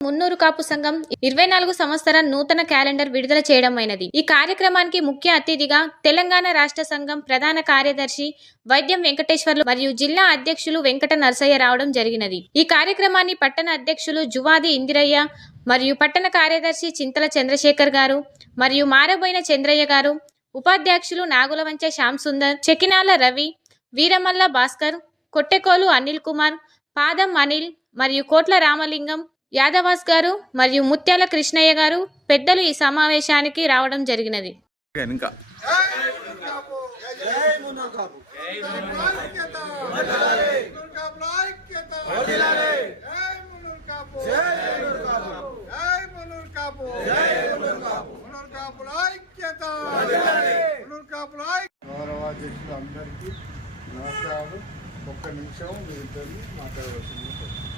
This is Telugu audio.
మున్నూరు కాపు సంఘం ఇరవై నాలుగు సంవత్సర నూతన క్యాలెండర్ విడుదల చేయడమైనది ఈ కార్యక్రమానికి ముఖ్య అతిథిగా తెలంగాణ రాష్ట్ర సంఘం ప్రధాన కార్యదర్శి వైద్యం వెంకటేశ్వర్లు మరియు జిల్లా అధ్యక్షులు వెంకట నరసయ్య రావడం జరిగినది. ఈ కార్యక్రమాన్ని పట్టణ అధ్యక్షులు జువాది ఇందిరయ్య మరియు పట్టణ కార్యదర్శి చింతల చంద్రశేఖర్ గారు మరియు మారబోయిన చంద్రయ్య గారు ఉపాధ్యక్షులు నాగులవంచ శ్యామ్ సుందర్ చెకినాల రవి వీరమల్ల భాస్కర్ కొట్టెకోలు అనిల్ కుమార్ పాదం అనిల్ మరియు కోట్ల రామలింగం యాదవాస్ గారు మరియు ముత్యాల కృష్ణయ్య గారు పెద్దలు ఈ సమావేశానికి రావడం జరిగినది. ఇంకా. అందరికీ నమస్కారాలు. ఒక్క నిమిషం మీ ఇద్దరిని మాట్లాడవలసింది